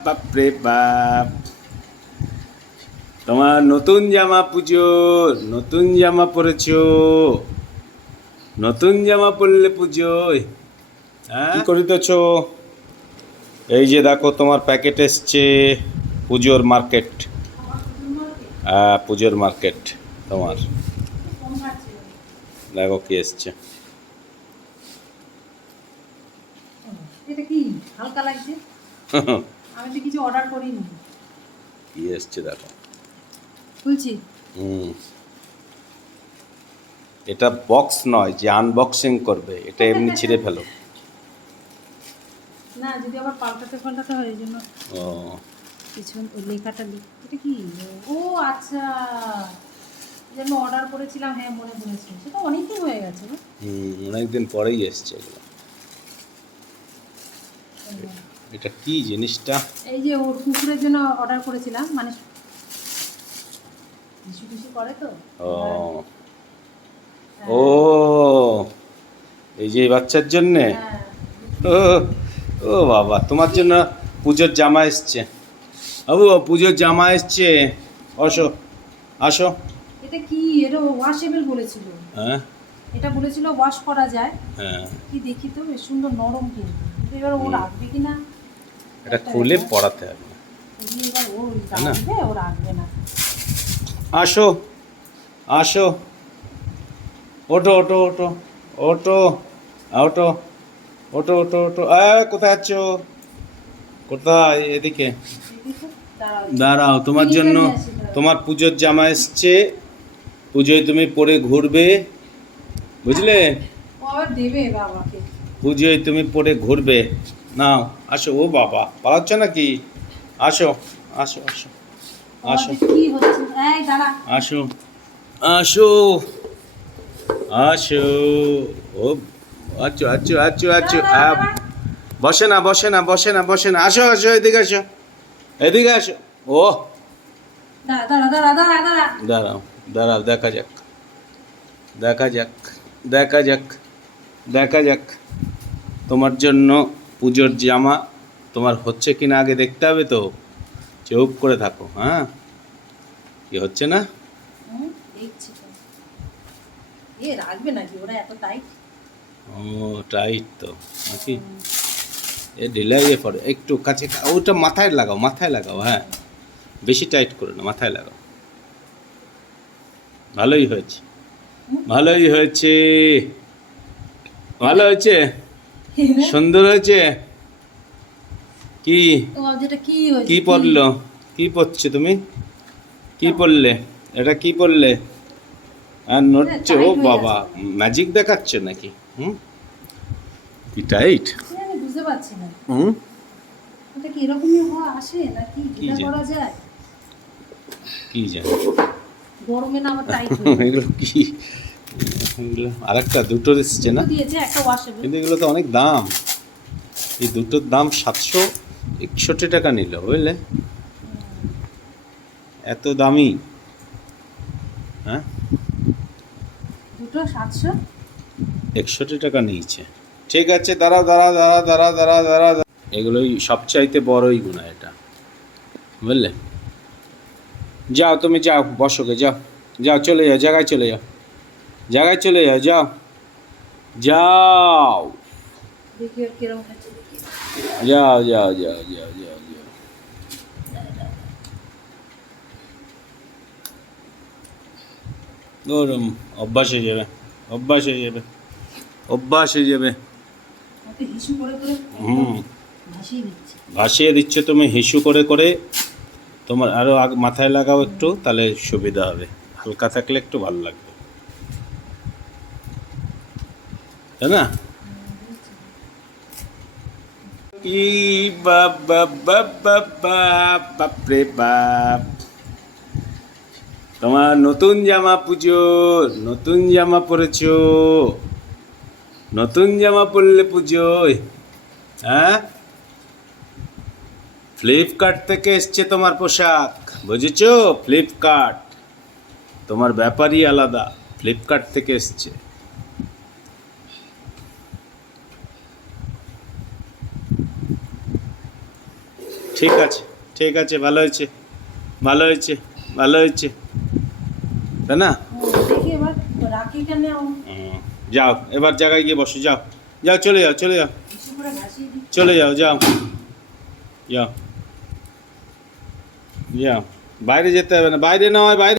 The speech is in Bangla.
বাপরে বাপ। তোমার নতুন জামা পুজো নতুন জামা পরেছো। নতুন জামা পরলে পুজোয় হ্যাঁ? কি করিতেছ এই যে দেখো তোমার প্যাকেট এসছে পুজোর মার্কেট হ্যাঁ পুজোর মার্কেট তোমার। দেখো কি এসছে। এটা কি হালকা লাগছে? আমি তো কিছু অর্ডার করিনি। কি এসছে দেখো। খুলছি হুম। এটা বক্স নয় যে আনবক্সিং করবে এটা এমনি ছিঁড়ে ফেলো। না যদি আবার পাল্টাতে পাল্টাতে হয় এই জন্য ও। পিছন ওই লেখাটা লিখ এটা কি? ও আচ্ছা। যে আমি অর্ডার করেছিলাম হ্যাঁ মনে পড়েছে। সেটা অনেকদিন হয়ে গেছে হুম অনেকদিন পরেই এসছে এগুলো। এটা কি জিনিসটা? এই যে ওর কুকুরের জন্য অর্ডার করেছিলাম মানে টিসু টিসু করে তো। ও। ও এই যে বাচ্চার জন্যে? হ্যাঁ। ও ও বাবা তোমার জন্য পুজোর জামা এসছে। বাবু পুজোর জামা এসছে। আসো আসো। এটা কি? এটা ওয়াশেবল বলেছিল। হ্যাঁ। এটা বলেছিল ওয়াশ করা যায়। হ্যাঁ। কি দেখি তো সুন্দর নরম কিন্তু। এবার ও রাখবে কি না এটা খুলে পড়াতে হবে। তাই না? আসো আসো। ওটো ওটো ওটো ওটো ওটো ওটো ওটো ওটো কোথায় আছো কোথায়? এদিকে। দাঁড়াও। তোমার জন্য। তোমার পুজোর জামা এসছে। পুজোয় তুমি পরে ঘুরবে। বুঝলে? পুজোয় তুমি পরে ঘুরবে। নাও আসো ও বাবা পালাচ্ছ নাকি? আসো আসো আসো আসো। আসো আসো আসো ও আচ্ছা আচ্ছা আচ্ছা আচ্ছা। বসে না বসে না বসে না বসে না আসো আসো এদিকে আসো এদিকে আসো ও। দাঁড়া দাঁড়া দাঁড়া দাঁড়া দাঁড়া। দাঁড়াও দাঁড়াও দেখা যাক দেখা যাক দেখা যাক দেখা যাক তোমার জন্য পুজোর জামা তোমার হচ্ছে কি না আগে দেখতে হবে তো? চুপ করে থাকো হ্যাঁ? কি হচ্ছে না? হুম, দেখছি তো। এ রাখবে নাকি? ওরা এত টাইট ও টাইট তো। নাকি? এ ঢিলাইয়ে পড়ে। একটু কাছে ওটা মাথায় লাগাও মাথায় লাগাও হ্যাঁ। বেশি টাইট করো না মাথায় লাগাও। ভালোই হয়েছে। ভালোই হয়েছে। ভালো হয়েছে? সুন্দর হয়েছে? কি? কি পড়ল? কি পড়ছো তুমি? কি পড়লে? এটা কি পড়লে? আর নড়ছে। ও বাবা ম্যাজিক দেখাচ্ছে নাকি? হুম? কি টাইট বুঝতে পারছি না। হুম? এটা কি এরকমই হওয়া আসে নাকি? কি করা যায়? কি জানি গরমে না আবার টাইট এগুলো কি? আরেকটা দুটো এসছে না? কিন্তু এগুলো তো অনেক দাম। এই দুটোর দাম সাতশো একষট্টি টাকা নিল বুঝলে? এত দামি। হ্যাঁ? দুটো সাতশো? একষট্টি টাকা নিয়েছে। ঠিক আছে দাঁড়া দাঁড়া দাঁড়া দাঁড়া দাঁড়া দাঁড়া দাঁড়া। এগুলোই সবচাইতে বড়ই গুণা এটা বুঝলে? যাও তুমি যাও বসোকে যাও। যাও চলে যাও জায়গায় চলে যাও। জায়গায় চলে যাও। যাও। যাও যাও যাও যাও যাও যাও যাও। ওরম অভ্যাস হয়ে যাবে অভ্যাস হয়ে যাবে অভ্যাস হয়ে যাবে। হুম। ভাসিয়ে দিচ্ছে। ভাসিয়ে দিচ্ছ তুমি হিসু করে করে তোমার আরও আগ মাথায় লাগাও একটু তাহলে সুবিধা হবে। হালকা থাকলে একটু ভালো লাগবে। তাই না? ই বাপ তোমার নতুন জামা পুজোর নতুন জামা পরেছো। নতুন জামা পরলে পুজোয় হ্যাঁ? ফ্লিপকার্ট থেকে এসছে তোমার পোশাক, বুঝেছ? ফ্লিপকার্ট। তোমার ব্যাপারই আলাদা, ফ্লিপকার্ট থেকে এসছে। ঠিক আছে ঠিক আছে ভালো হয়েছে ভালো হয়েছে ভালো হয়েছে। তাই না? যাও এবার জায়গায় গিয়ে বসো যাও। যাও চলে যাও চলে যাও। চলে যাও যাও। যাও। যাও। বাইরে যেতে হবে না বাইরে না হয় বাইরে